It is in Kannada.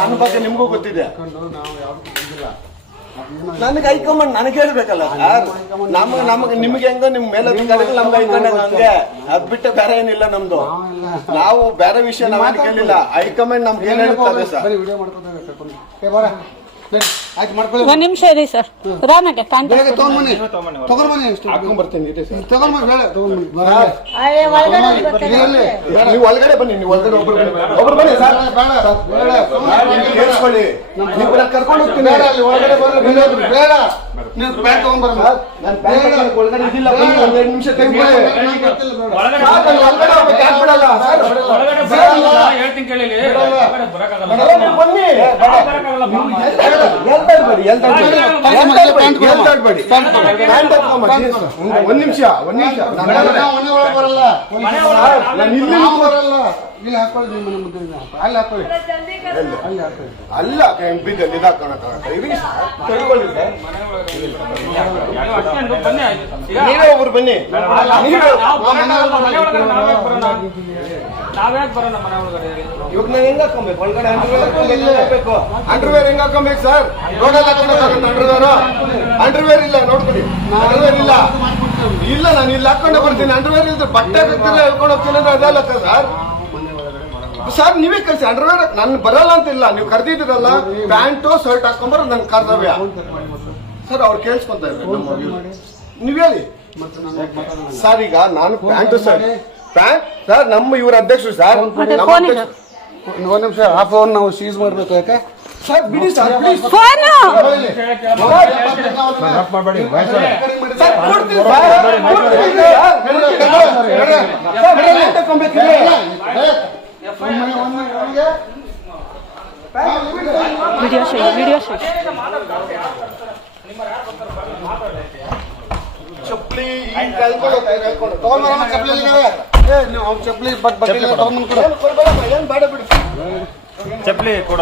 ನನ್ನ ಬಗ್ಗೆ ನಿಮ್ಗೂ ಗೊತ್ತಿದೆ. ನಾವು ಯಾವ್ದು ಬಂದಿಲ್ಲ. ನನಗೆ ಹೈಕಮಾಂಡ್ ನನಗೆ ಹೇಳ್ಬೇಕಲ್ಲ ಸರ್. ನಮಗೆ ನಿಮ್ಗೆ ಹೆಂಗ ನಿಮ್ ಮೇಲಧಿಕಾರಿಗಳು ನಮ್ಗೆ ಹೈಕಮಾಂಡ್ ಹಂಗೆ ಅದ್ ಬಿಟ್ಟು ಬೇರೆ ಏನಿಲ್ಲ ನಮ್ದು. ನಾವು ಬೇರೆ ವಿಷಯ ನಾವೇನು ಕೇಳಿಲ್ಲ. ಹೈಕಮಾಂಡ್ ನಮ್ಗೆ ಏನ್ ಹೇಳ್ತಾರೆ ಸರ್. ವಿಡಿಯೋ ಮಾಡ್ಕೊತಾರೆ. ಒಂದ್ ನಿಮಿಷ ಇರಿ ಸರ್. ರಾಮಣ್ಣ ತಗೊಂಡ್ಬನ್ನಿ ಹಾಕೊಂಡ್ ಬರ್ತೀನಿ ತಗೊಂಡ್ಬನ್ನಿ. ನೀವು ಒಳಗಡೆ ಬನ್ನಿ. ನೀವು ಒಳಗಡೆ ಒಬ್ರು ಬನ್ನಿ ಸರ್. ಕೇಳಿಸ್ಕೊಳ್ಳಿ. ನೀವು ಕರ್ಕೊಂಡು ಹೋಗ್ತೀನಿ. ಒಳಗಡೆ ಬೇಡ. ನೀವು ಬ್ಯಾಗ್ ತಗೊಂಡ್ಬರಲ್ಲ. ಒಳಗಡೆ ಇದಿಲ್ಲ. ಬನ್ನಿ ಒಂದೆರಡು ನಿಮಿಷ ತೆಗೆದುಕೊಳ್ಳಿ. ಒಳಗಡೆ ಹಾಕ್ಬಿಡಲ್ಲ ಬನ್ನಿ. ಒಂದ್ ನಿಮಿಷ ಇಲ್ಲಿ ಹಾಕೊಳ್ಳಿ. ನಿಮ್ಮ ಮನೆ ಮುದ್ದೆ ಅಲ್ಲಿ ಹಾಕೊಳ್ಳಿ. ಅಲ್ಲ ನೀವೇ ಒಬ್ರು ಬನ್ನಿ. ಇವಾಗ ನಾನು ಹೆಂಗ್ ಹಾಕೊಬೇಕು ಒಳಗಡೆ? ಅಂಡರ್ವೇರ್ ಹೆಂಗ್ ಹಾಕೊಬೇಕು ಸರ್? ರೋಡಲ್ಲಿ ಹಾಕೊಂಡೋಗುತ್ತೆ ಅಂಡರ್ವೇರ್ ಇಲ್ಲ. ನೋಡ್ಕೊಳ್ಳಿ, ಅಂಡರ್ವೇರ್ ಇಲ್ಲ. ಇಲ್ಲ, ನಾನು ಇಲ್ಲಿ ಹಾಕೊಂಡೆ ಬರ್ತೀನಿ. ಅಂಡರ್ವೇರ್ ಇದ್ರೆ ಬಟ್ಟೆ ಬಿಡ್ತಾರೆ ಹೇಳ್ಕೊಂಡು ಹೋಗ್ತೀನಿ ಅಂದ್ರೆ ಅದಲ್ಲ ಸರ್. ಸರ್ ನೀವೇ ಕಳಿಸಿ ಅಂಡರ್ವೇರ್. ನನ್ ಬರಲ್ಲ ಅಂತ ಇಲ್ಲ. ನೀವು ಕರೆದಿದ್ದೀರಲ್ಲ, ಪ್ಯಾಂಟು ಶರ್ಟ್ ಹಾಕೊಂಡ್ಬರ ನನ್ ಕರ್ತವ್ಯ ಸರ್. ಅವ್ರು ಕೇಳಿಸ್ಕೊಂತ ಇದ್ದಾರೆ. ನೀವ್ ಹೇಳಿ ಸರ್. ಈಗ ನಾನು ಪ್ಯಾಂಟು ಪ್ಯಾಂಟ್ ಸರ್. ನಮ್ಮ ಇವ್ರ ಅಧ್ಯಕ್ಷರು ಸರ್. ಒಂದ್ ನಿಮಿಷ ಹಾಫ್ ಅವರ್ ನಾವು ಸೀಸ್ ಮಾಡ್ಬೇಕು. ಯಾಕೆ ಸರ್ ಬಿಡಿ ಸರ್. ಚಪ್ಪಲಿ ಚಪ್ಪಲಿ ಬಟ್ ಏನ್ ಬೇಡ ಬಿಡಿ. ಚಪ್ಪಲಿ ಕೊಡ